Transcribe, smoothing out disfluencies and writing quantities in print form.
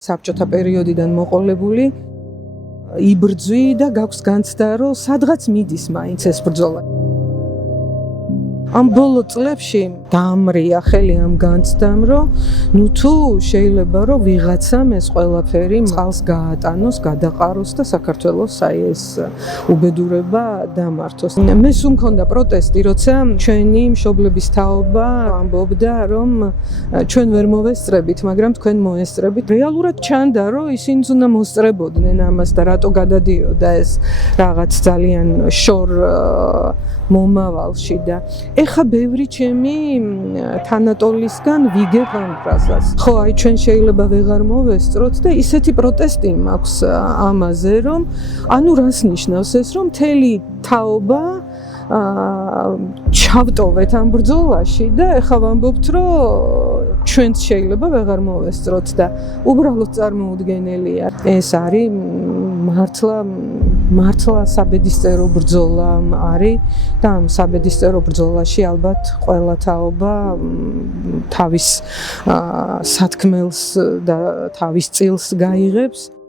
საბჭოთა პერიოდიდან მოყოლებული იბრძვი და გაქვს განცდა რომ სადღაც მიდის მაინც ეს ბრძოლა. Am ბოლო წლებში დაამრია ხელი ამ განცდამ, რომ ნუ თუ შეიძლება რომ ვიღაცამ ეს ყველაფერი წყალს გაატანოს, გადაყაროს და საქართველოს ეს უბედურება დამართოს. მე სულ მქონდა პროტესტი, როცა ჩვენი მშობლების თაობა ამბობდა, რომ ჩვენ ვერ მოვესწრებით, მაგრამ თქვენ მოესწრებით. რეალურად ჩანდა, რომ ისინი უნდა მოსწრებოდნენ ამას და რატო გადადიოდა ეს რაღაც ძალიან შორ მომავალში და ეხა ბევრი ჩემი თანატოლისგან ვიგებ ამ ფრაზას. ხო, აი ჩვენ შეიძლება ვეღარ მოვესწროთ და ისეთი პროტესტი მაქვს ამაზე, რომ ანუ რას ნიშნავს ეს, რომ მთელი თაობა ჩავტოვეთ ამ ბრძოლაში და ეხა ვამბობთ, რომ ჩვენც შეიძლება ვეღარ მოვესწროთ და უბრალოდ წარმოუდგენელია. ეს არის მართლა საბედისწერო ბრძოლა არის და ამ საბედისწერო ბრძოლაში ალბათ ყველა თაობა თავის სათქმელს და თავის წილს გაიღებს.